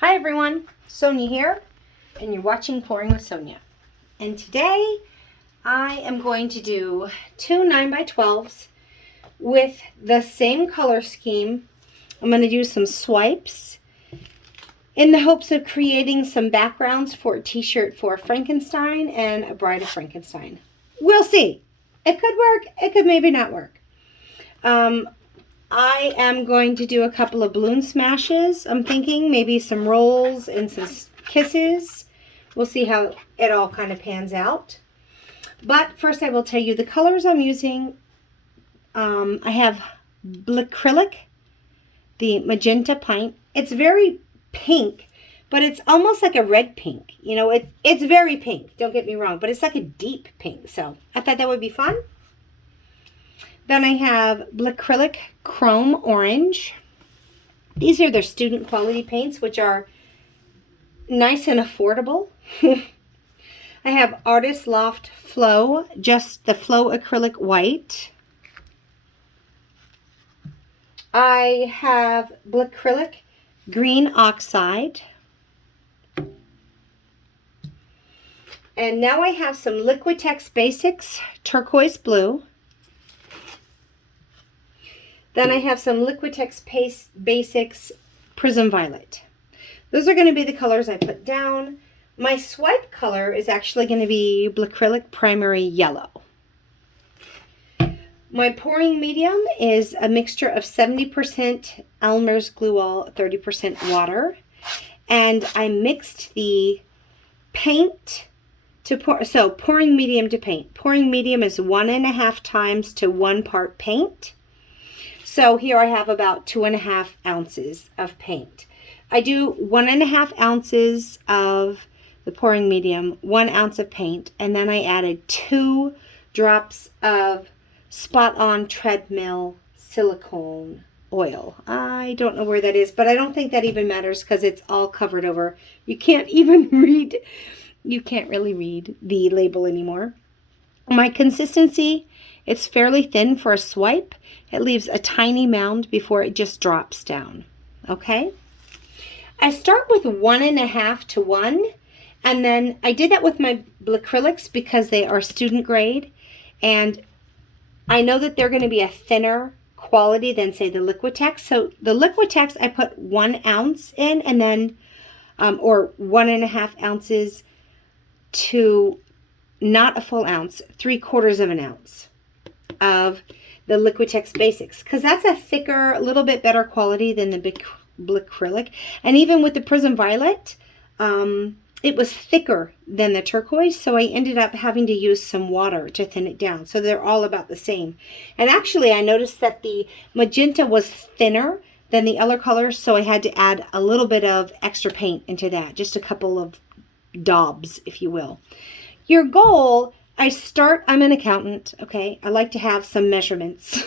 Hi everyone, Sonia here, and you're watching Pouring with Sonia. And today I am going to do two 9x12s with the same color scheme. I'm going to do some swipes in the hopes of creating some backgrounds for a t-shirt for Frankenstein and a Bride of Frankenstein. We'll see. It could work, it could maybe not work. I am going to do a couple of balloon smashes. I'm thinking maybe some rolls and some kisses. We'll see how it all kind of pans out. But first I will tell you the colors I'm using. I have acrylic, the Magenta paint. It's very pink, but it's almost like a red pink. You know, it's very pink, don't get me wrong, but it's like a deep pink. So I thought that would be fun. Then I have acrylic chrome orange. These are their student quality paints, which are nice and affordable. I have Artist Loft Flow, just the Flow acrylic white. I have acrylic green oxide. And now I have some Liquitex Basics turquoise blue. Then I have some Liquitex Basics Prism Violet. Those are going to be the colors I put down. My swipe color is actually going to be acrylic Primary Yellow. My pouring medium is a mixture of 70% Elmer's Glue All, 30% water. And I mixed the paint to pour. So pouring medium to paint. Pouring medium is 1.5 times to 1 part paint. So here I have about 2.5 ounces of paint. I do 1.5 ounces of the pouring medium, 1 ounce of paint, and then I added 2 drops of Spot On Treadmill silicone oil. I don't know where that is, but I don't think that even matters because it's all covered over. You can't even read, you can't really read the label anymore. My consistency, it's fairly thin for a swipe. It leaves a tiny mound before it just drops down. Okay? I start with 1.5 to 1, and then I did that with my acrylics because they are student grade, and I know that they're going to be a thinner quality than, say, the Liquitex. So the Liquitex, I put 1 ounce in, and then, or 1.5 ounces to not a full ounce, 3/4 of an ounce of the Liquitex Basics, because that's a thicker, a little bit better quality than the acrylic. And even with the Prism Violet, it was thicker than the turquoise, so I ended up having to use some water to thin it down. So they're all about the same. And actually, I noticed that the Magenta was thinner than the other colors, so I had to add a little bit of extra paint into that, just a couple of daubs, if you will. Your goal, I'm an accountant, okay? I like to have some measurements.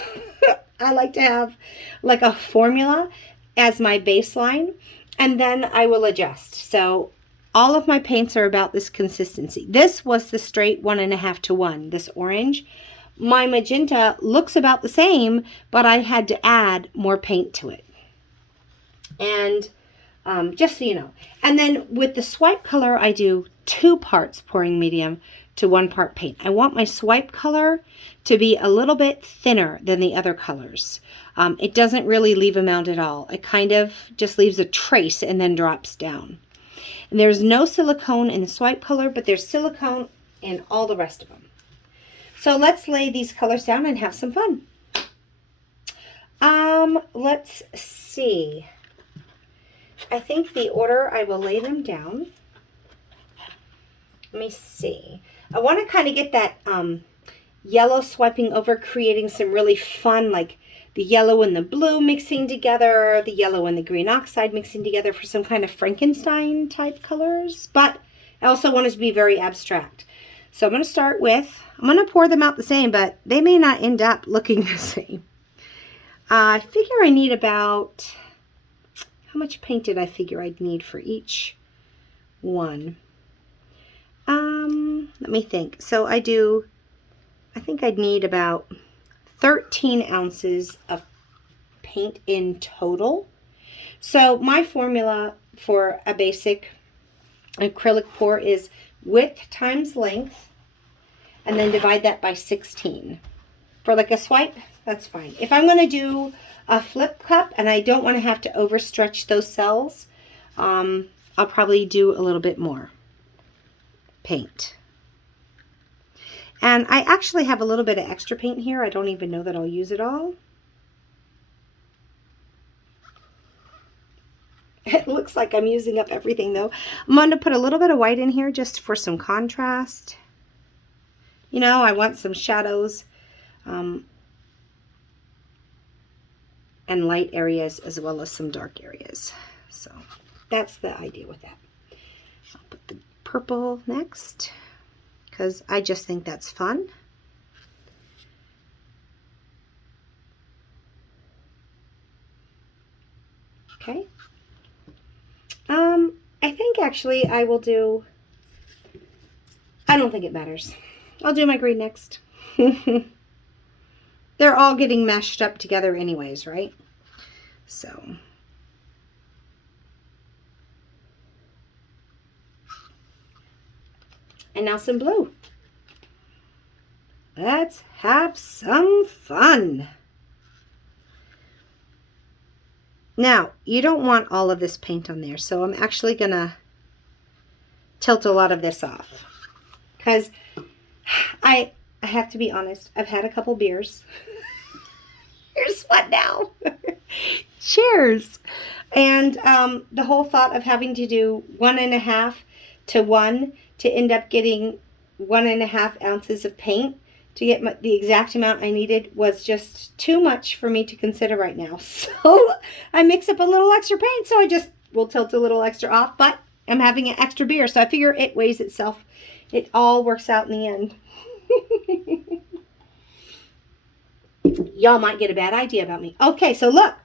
I like to have like a formula as my baseline, and then I will adjust. So all of my paints are about this consistency. This was the straight 1.5 to 1, this orange. My Magenta looks about the same, but I had to add more paint to it. And just so you know. And then with the swipe color, I do 2 parts pouring medium to 1 part paint. I want my swipe color to be a little bit thinner than the other colors. It doesn't really leave a mound at all. It kind of just leaves a trace and then drops down. And there's no silicone in the swipe color, but there's silicone in all the rest of them. So let's lay these colors down and have some fun. Let's see. I think the order I will lay them down. Let me see. I want to kind of get that yellow swiping over, creating some really fun, like the yellow and the blue mixing together, the yellow and the green oxide mixing together for some kind of Frankenstein type colors. But I also want it to be very abstract. So I'm going to start with, I'm going to pour them out the same, but they may not end up looking the same. I figure I need about, how much paint did I figure I'd need for each one? Let me think. So I think I'd need about 13 ounces of paint in total. So my formula for a basic acrylic pour is width times length, and then divide that by 16. For like a swipe, that's fine. If I'm going to do a flip cup and I don't want to have to overstretch those cells, I'll probably do a little bit more paint. And I actually have a little bit of extra paint here. I don't even know that I'll use it all. It looks like I'm using up everything though. I'm going to put a little bit of white in here just for some contrast. You know, I want some shadows and light areas as well as some dark areas. So that's the idea with that. I'll put the purple next because I just think that's fun. Okay. I think actually I will do, I don't think it matters. I'll do my green next. They're all getting meshed up together anyways, right? So. And now some blue. Let's have some fun. Now, you don't want all of this paint on there, so I'm actually going to tilt a lot of this off. Because I have to be honest, I've had a couple beers. Here's what now. Cheers. And the whole thought of having to do 1.5 to 1 to end up getting 1.5 ounces of paint to get the exact amount I needed was just too much for me to consider right now. So I mix up a little extra paint, so I just will tilt a little extra off, but I'm having an extra beer, so I figure it weighs itself. It all works out in the end. Y'all might get a bad idea about me. Okay, so look,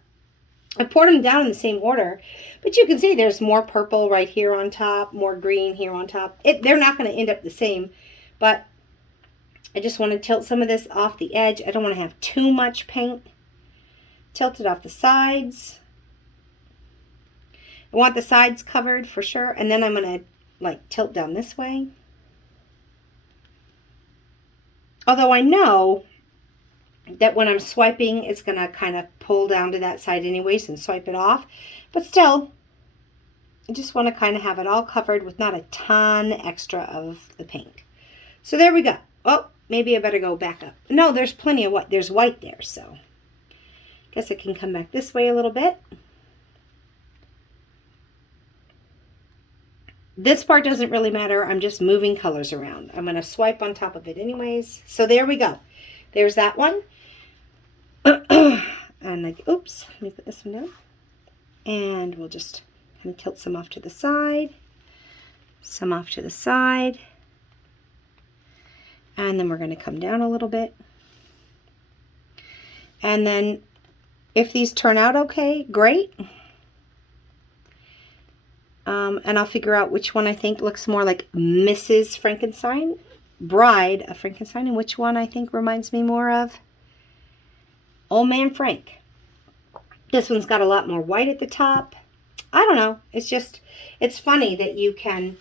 I poured them down in the same order, but you can see there's more purple right here on top, more green here on top. They're not going to end up the same, but I just want to tilt some of this off the edge. I don't want to have too much paint. Tilt it off the sides. I want the sides covered for sure, and then I'm going to like tilt down this way. Although I know that when I'm swiping, it's going to kind of pull down to that side anyways and swipe it off. But still, I just want to kind of have it all covered with not a ton extra of the paint. So there we go. Oh, maybe I better go back up. No, there's plenty of white. There's white there, so I guess I can come back this way a little bit. This part doesn't really matter. I'm just moving colors around. I'm going to swipe on top of it anyways. So there we go. There's that one. And like, oops, let me put this one down. And we'll just kind of tilt some off to the side. Some off to the side. And then we're going to come down a little bit. And then if these turn out okay, great. And I'll figure out which one I think looks more like Mrs. Frankenstein, Bride of Frankenstein, and which one I think reminds me more of Old Man Frank. This one's got a lot more white at the top. I don't know. It's just, it's funny that you can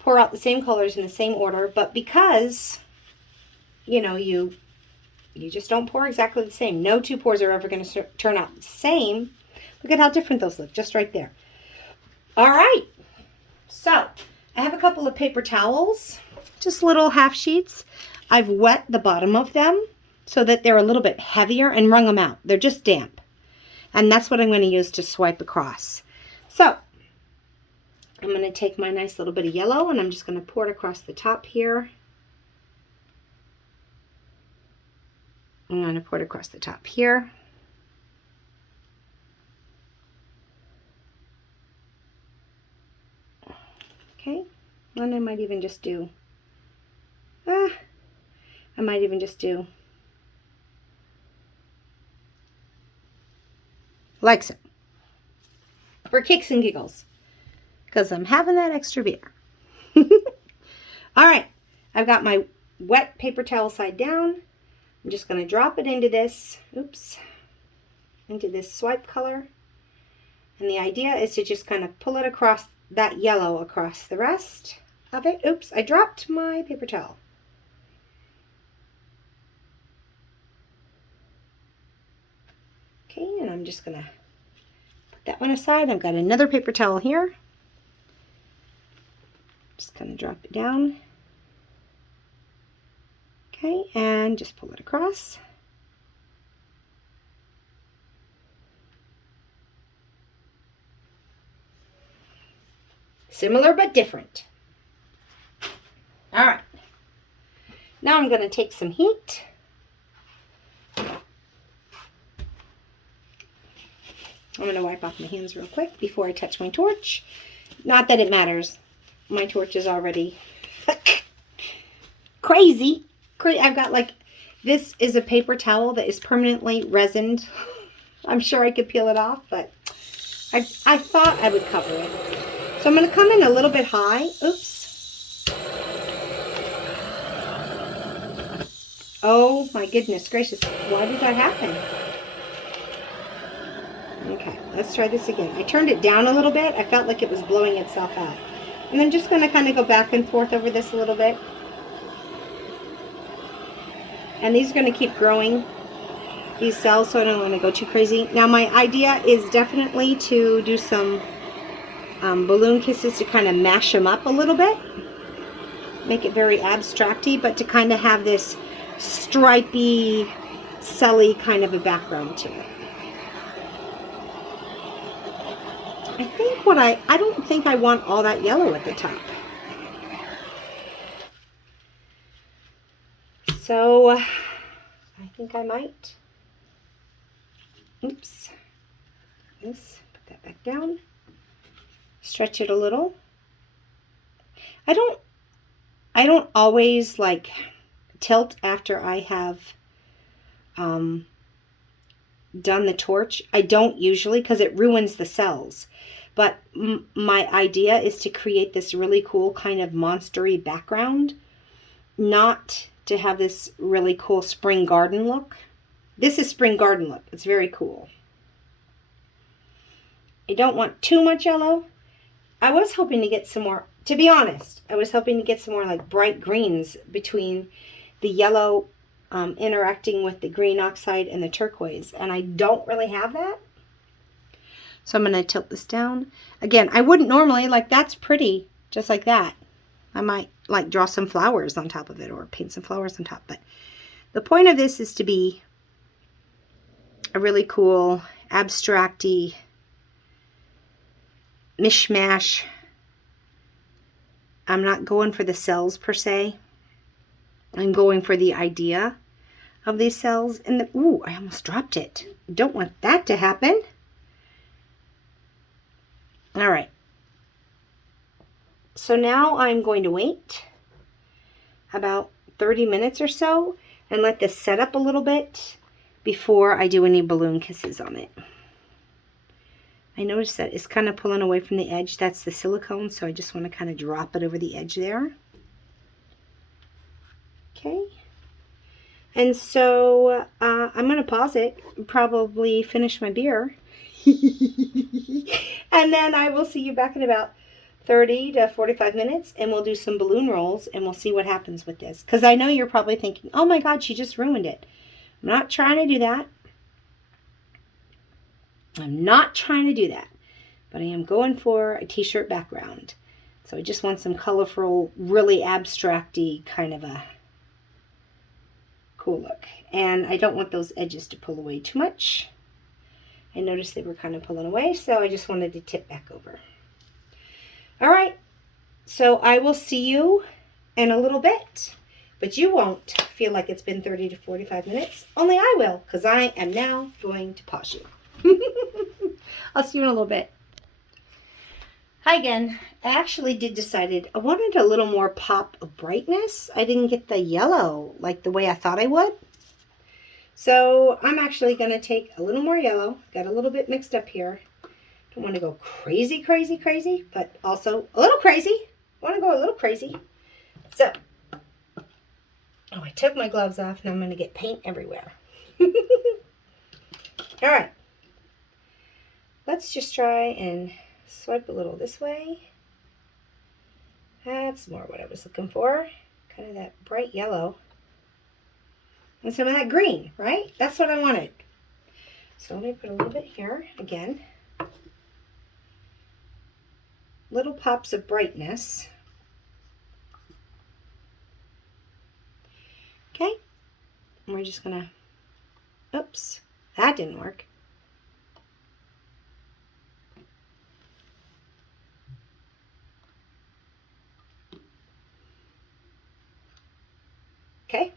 pour out the same colors in the same order, but because, you know, you just don't pour exactly the same. No two pours are ever going to turn out the same. Look at how different those look, just right there. All right, so I have a couple of paper towels, just little half sheets. I've wet the bottom of them so that they're a little bit heavier and wrung them out. They're just damp. And that's what I'm going to use to swipe across. So I'm going to take my nice little bit of yellow and I'm just going to pour it across the top here. I'm going to pour it across the top here. Okay, and I might even just do, like so, for kicks and giggles, because I'm having that extra beer. All right, I've got my wet paper towel side down. I'm just going to drop it into this, into this swipe color. And the idea is to just kind of pull it across, that yellow across the rest of it. Oops, I dropped my paper towel. Okay, and I'm just gonna put that one aside. I've got another paper towel here. Just kind of drop it down. Okay, and just pull it across. Similar but different. All right. Now I'm going to take some heat. I'm going to wipe off my hands real quick before I touch my torch. Not that it matters. My torch is already crazy. I've got like, this is a paper towel that is permanently resined. I'm sure I could peel it off, but I thought I would cover it. So I'm going to come in a little bit high. Oops. Oh my goodness gracious. Why did that happen? Okay, let's try this again. I turned it down a little bit. I felt like it was blowing itself out. And I'm just going to kind of go back and forth over this a little bit. And these are going to keep growing, these cells, so I don't want to go too crazy. Now my idea is definitely to do some balloon kisses to kind of mash them up a little bit. Make it very abstract-y, but to kind of have this stripy, celly kind of a background to it. I think I don't think I want all that yellow at the top. So I think I might. Oops. This, put that back down. Stretch it a little. I don't always like tilt after I have done the torch. I don't usually, because it ruins the cells. But my idea is to create this really cool kind of monstery background, not to have this really cool spring garden look. This is spring garden look. It's very cool. I don't want too much yellow. I was hoping to get some more, to be honest, I was hoping to get some more like bright greens between the yellow interacting with the green oxide and the turquoise. And I don't really have that. So I'm going to tilt this down. Again, I wouldn't normally, like that's pretty, just like that. I might like draw some flowers on top of it or paint some flowers on top. But the point of this is to be a really cool, abstract-y, mishmash. I'm not going for the cells per se. I'm going for the idea of these cells. And ooh, I almost dropped it. Don't want that to happen. All right. So now I'm going to wait about 30 minutes or so and let this set up a little bit before I do any balloon kisses on it. I noticed that it's kind of pulling away from the edge. That's the silicone, so I just want to kind of drop it over the edge there. Okay. And so I'm going to pause it, probably finish my beer. And then I will see you back in about 30 to 45 minutes and we'll do some balloon rolls and we'll see what happens with this. Because I know you're probably thinking, oh my God, she just ruined it. I'm not trying to do that. I'm not trying to do that. But I am going for a t-shirt background. So I just want some colorful, really abstract-y kind of a cool look. And I don't want those edges to pull away too much. I noticed they were kind of pulling away, so I just wanted to tip back over. All right, so I will see you in a little bit, but you won't feel like it's been 30 to 45 minutes. Only I will, because I am now going to pause you. I'll see you in a little bit. Hi again. I actually did decided I wanted a little more pop of brightness. I didn't get the yellow like the way I thought I would. So I'm actually going to take a little more yellow. Got a little bit mixed up here. Don't want to go crazy, crazy, crazy, but also a little crazy. I want to go a little crazy. So, oh, I took my gloves off and I'm going to get paint everywhere. All right. let's just try and swipe a little this way. That's more what I was looking for. Kind of that bright yellow. And some of that green, right? That's what I wanted. So let me put a little bit here again. Little pops of brightness. Okay. And we're just gonna, oops, that didn't work. Okay.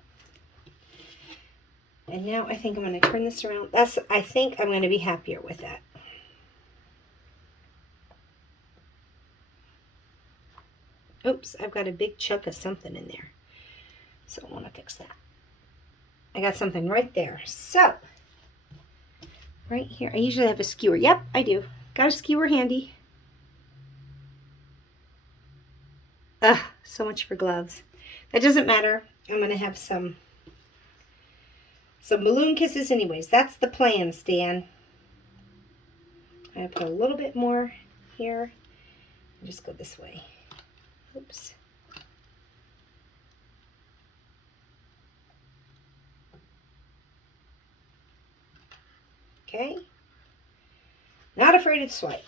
And now I think I'm going to turn this around. I think I'm going to be happier with that. Oops, I've got a big chunk of something in there. So I want to fix that. I got something right there. So, right here, I usually have a skewer. Yep, I do. Got a skewer handy. Ugh, so much for gloves. That doesn't matter. I'm going to have some balloon kisses anyways. That's the plan, Stan. I put a little bit more here. Just go this way. Oops. Okay. Not afraid to swipe.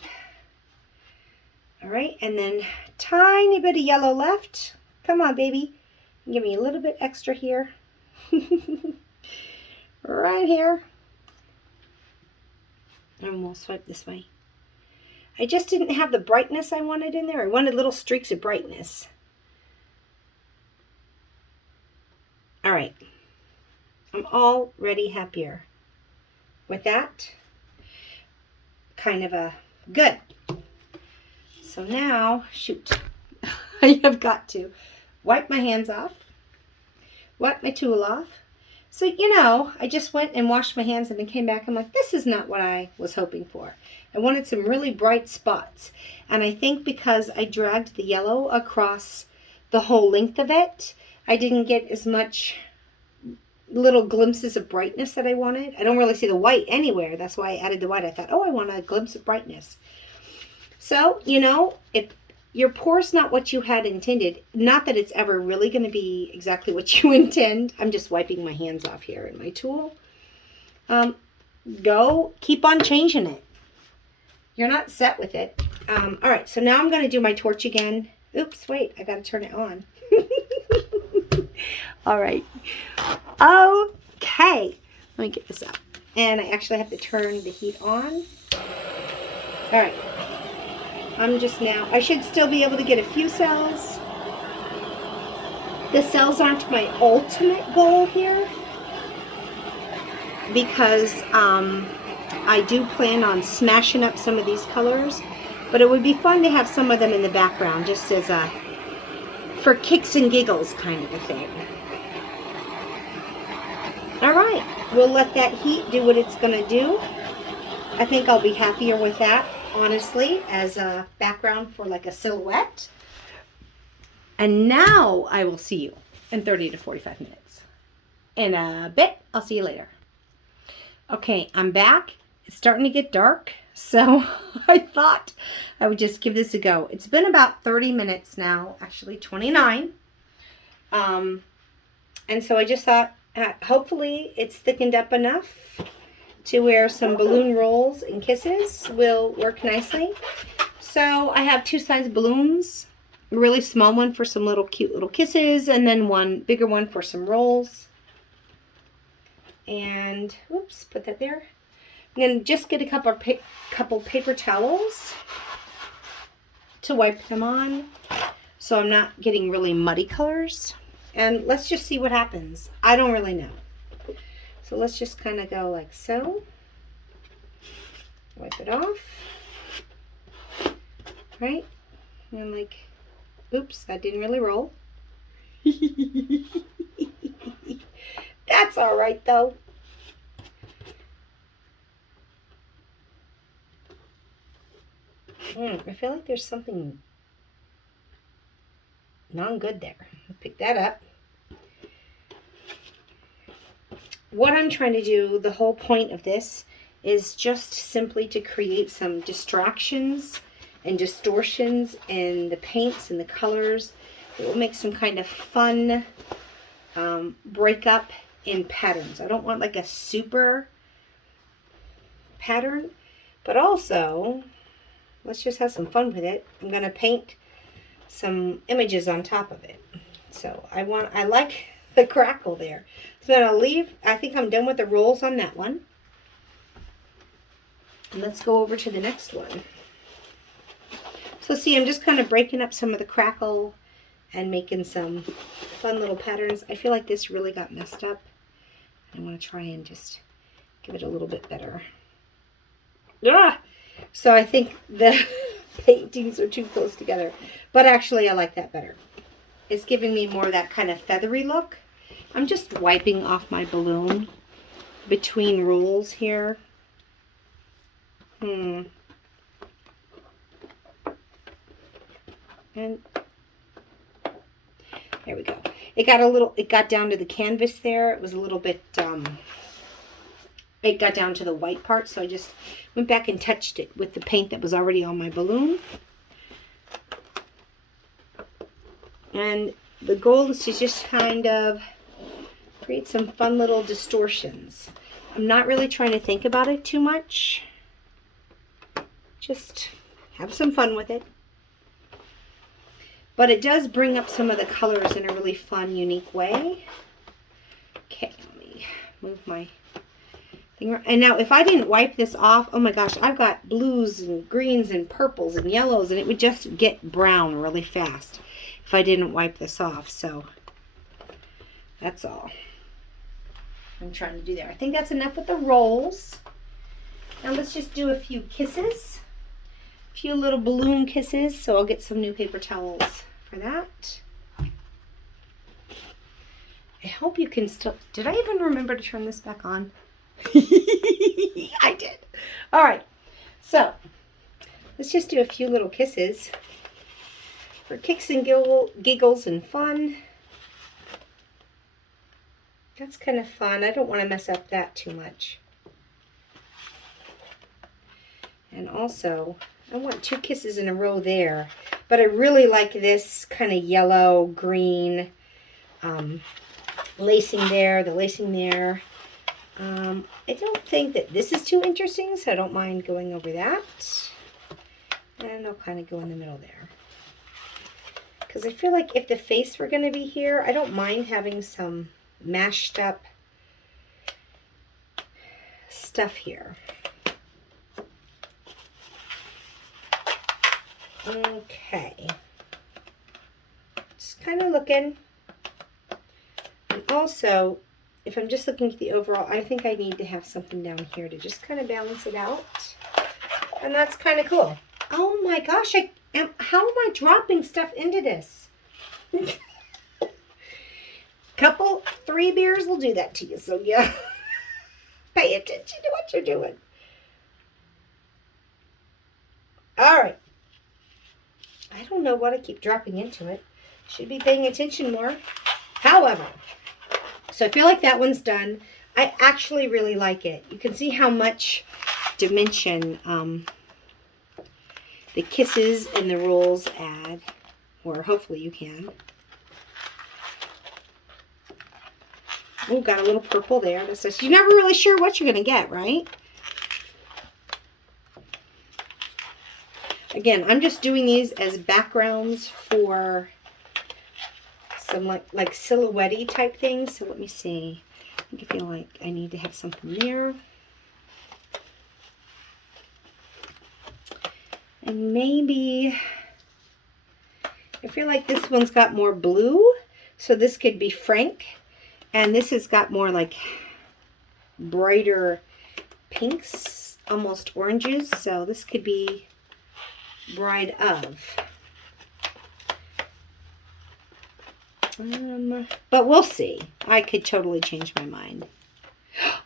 All right, and then tiny bit of yellow left. Come on, baby. Give me a little bit extra here. Right here. And we'll swipe this way. I just didn't have the brightness I wanted in there. I wanted little streaks of brightness. All right. I'm already happier with that. Kind of a good. So now, shoot, I have got to wipe my hands off, wipe my tool off. So, you know, I just went and washed my hands and then came back. I'm like, this is not what I was hoping for. I wanted some really bright spots. And I think because I dragged the yellow across the whole length of it, I didn't get as much little glimpses of brightness that I wanted. I don't really see the white anywhere. That's why I added the white. I thought, oh, I want a glimpse of brightness. So, you know, if your pour's not what you had intended, not that it's ever really going to be exactly what you intend. I'm just wiping my hands off here in my tool. Go keep on changing it. You're not set with it. All right, so now I'm going to do my torch again. Oops, wait, I got to turn it on. All right. Okay. Let me get this up. And I actually have to turn the heat on. All right. I'm just now, I should still be able to get a few cells. The cells aren't my ultimate goal here because I do plan on smashing up some of these colors, but it would be fun to have some of them in the background just as a, for kicks and giggles kind of a thing. All right, we'll let that heat do what it's going to do. I think I'll be happier with that, honestly, as a background for like a silhouette. And now I will see you in 30 to 45 minutes. In a bit, I'll see you later. Okay, I'm back. It's starting to get dark, so I thought I would just give this a go. It's been about 30 minutes now, actually 29. And so I just thought, hopefully it's thickened up enough to where some balloon rolls and kisses will work nicely. So I have two sized balloons, a really small one for some little cute little kisses, and then one bigger one for some rolls. And whoops, put that there. I'm gonna just get a couple paper towels to wipe them on, so I'm not getting really muddy colors. And let's just see what happens. I don't really know. So let's just kind of go like so. Wipe it off. Right? And like, oops, that didn't really roll. That's all right though. I feel like there's something non-good there. I'll pick that up. What I'm trying to do, the whole point of this, is just simply to create some distractions and distortions in the paints and the colors. It will make some kind of fun breakup in patterns. I don't want like a super pattern, but also let's just have some fun with it. I'm going to paint some images on top of it. So I like the crackle there. So I'm going to leave, I think I'm done with the rolls on that one. And let's go over to the next one. So see, I'm just kind of breaking up some of the crackle and making some fun little patterns. I feel like this really got messed up. I want to try and just give it a little bit better. Ah! So I think the paintings are too close together. But actually, I like that better. It's giving me more that kind of feathery look. I'm just wiping off my balloon between rolls here. And there we go. It got down to the canvas there. It was a little bit, it got down to the white part, so I just went back and touched it with the paint that was already on my balloon. And the goal is to just kind of create some fun little distortions. I'm not really trying to think about it too much. Just have some fun with it. But it does bring up some of the colors in a really fun, unique way. Okay, let me move my thing around. And now if I didn't wipe this off, oh my gosh, I've got blues and greens and purples and yellows, and it would just get brown really fast if I didn't wipe this off. So that's all I'm trying to do there. I think that's enough with the rolls. Now let's just do a few kisses. A few little balloon kisses. So I'll get some new paper towels for that. I hope you can still... Did I even remember to turn this back on? I did. All right. So let's just do a few little kisses for kicks and giggles and fun. That's kind of fun. I don't want to mess up that too much. And also, I want 2 kisses in a row there. But I really like this kind of yellow, green lacing there, the lacing there. I don't think that this is too interesting, so I don't mind going over that. And I'll kind of go in the middle there. Because I feel like if the face were going to be here, I don't mind having some mashed up stuff here. Okay. Just kind of looking. And also, if I'm just looking at the overall, I think I need to have something down here to just kind of balance it out. And that's kind of cool. Oh my gosh, how am I dropping stuff into this? 3 beers will do that to you, so yeah. Pay attention to what you're doing. All right. I don't know what I keep dropping into it. Should be paying attention more. However, so I feel like that one's done. I actually really like it. You can see how much dimension the kisses and the rolls add, or hopefully you can. Oh, got a little purple there. That says you're never really sure what you're going to get, right? Again, I'm just doing these as backgrounds for some like silhouette-y type things. So let me see. I think I feel like I need to have something there. And maybe I feel like this one's got more blue. So this could be Frank. And this has got more like brighter pinks, almost oranges. So this could be Bride of. But we'll see. I could totally change my mind.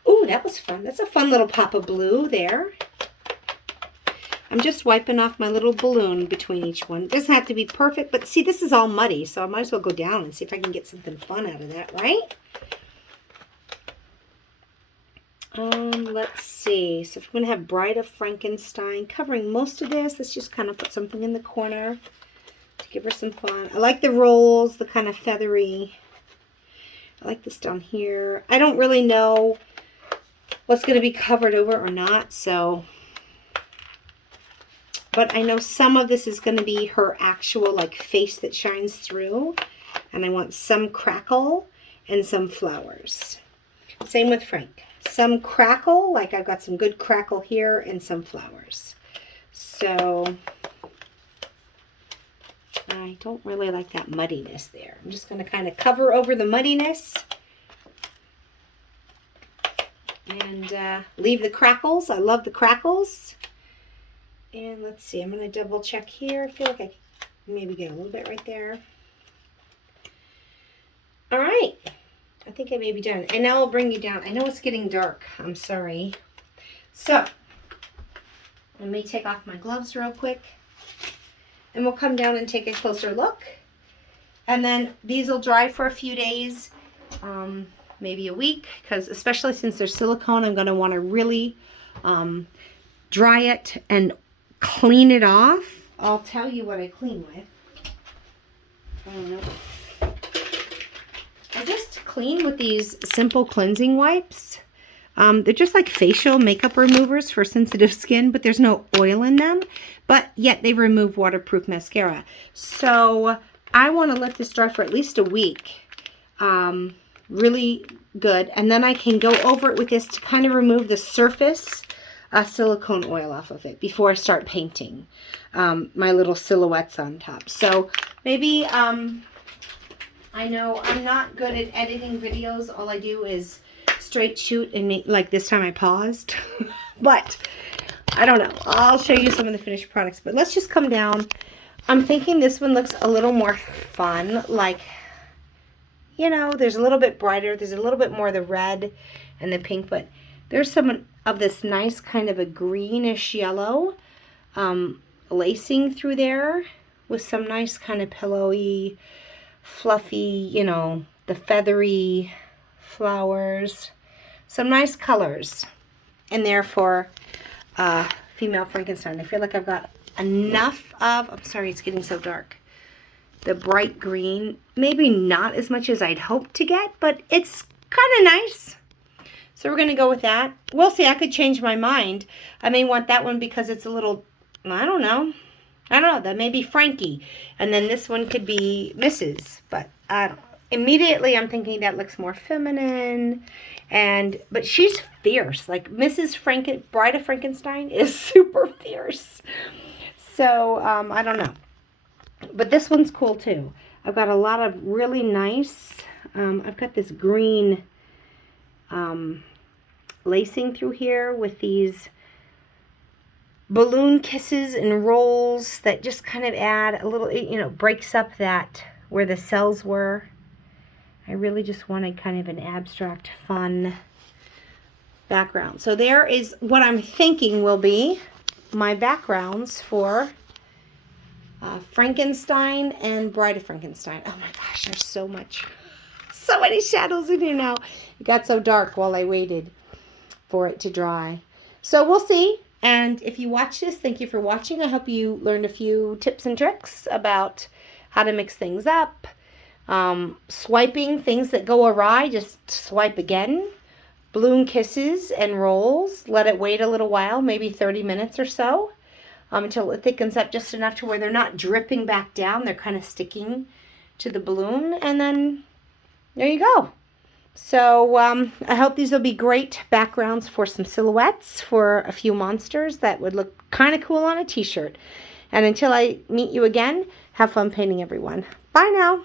Oh, that was fun. That's a fun little pop of blue there. I'm just wiping off my little balloon between each one. It doesn't have to be perfect, but see, this is all muddy, so I might as well go down and see if I can get something fun out of that, right? Let's see. So if I'm going to have Bride of Frankenstein covering most of this, let's just kind of put something in the corner to give her some fun. I like the rolls, the kind of feathery. I like this down here. I don't really know what's going to be covered over or not, so. But I know some of this is going to be her actual like face that shines through. And I want some crackle and some flowers. Same with Frank. Some crackle, like I've got some good crackle here, and some flowers. So I don't really like that muddiness there. I'm just going to kind of cover over the muddiness and leave the crackles. I love the crackles. And let's see, I'm going to double check here. I feel like I can maybe get a little bit right there. All right. I think I may be done. And now I'll bring you down. I know it's getting dark. I'm sorry. So, let me take off my gloves real quick. And we'll come down and take a closer look. And then these will dry for a few days. Maybe a week. Because especially since they're silicone, I'm going to want to really dry it and clean it off. I'll tell you what I clean with. I don't know. I just clean with these simple cleansing wipes. They're just like facial makeup removers for sensitive skin, but there's no oil in them. But yet they remove waterproof mascara. So I want to let this dry for at least a week. Really good. And then I can go over it with this to kind of remove the surface silicone oil off of it before I start painting my little silhouettes on top. So maybe... I know I'm not good at editing videos. All I do is straight shoot and make, like this time I paused. But I don't know. I'll show you some of the finished products. But let's just come down. I'm thinking this one looks a little more fun. Like, you know, there's a little bit brighter. There's a little bit more of the red and the pink. But there's some of this nice kind of a greenish yellow lacing through there with some nice kind of pillowy, fluffy, you know, the feathery flowers. Some nice colors in there for female Frankenstein. I feel like I've got enough of, I'm sorry, it's getting so dark. The bright green, maybe not as much as I'd hoped to get, but it's kind of nice. So we're going to go with that. We'll see, I could change my mind. I may want that one because it's a little, I don't know, that may be Frankie. And then this one could be Mrs. But I don't know. Immediately I'm thinking that looks more feminine. But she's fierce. Like Mrs. Bride of Frankenstein is super fierce. So I don't know. But this one's cool too. I've got a lot of really nice, I've got this green lacing through here with these balloon kisses and rolls that just kind of add a little, you know, breaks up that where the cells were. I really just wanted kind of an abstract, fun background. So there is what I'm thinking will be my backgrounds for Frankenstein and Bride of Frankenstein. Oh my gosh, there's so many shadows in here now. It got so dark while I waited for it to dry. So we'll see. And if you watch this, thank you for watching. I hope you learned a few tips and tricks about how to mix things up. Swiping things that go awry, just swipe again. Balloon kisses and rolls. Let it wait a little while, maybe 30 minutes or so, until it thickens up just enough to where they're not dripping back down. They're kind of sticking to the balloon. And then there you go. So I hope these will be great backgrounds for some silhouettes for a few monsters that would look kind of cool on a t-shirt. And until I meet you again, have fun painting, everyone. Bye now.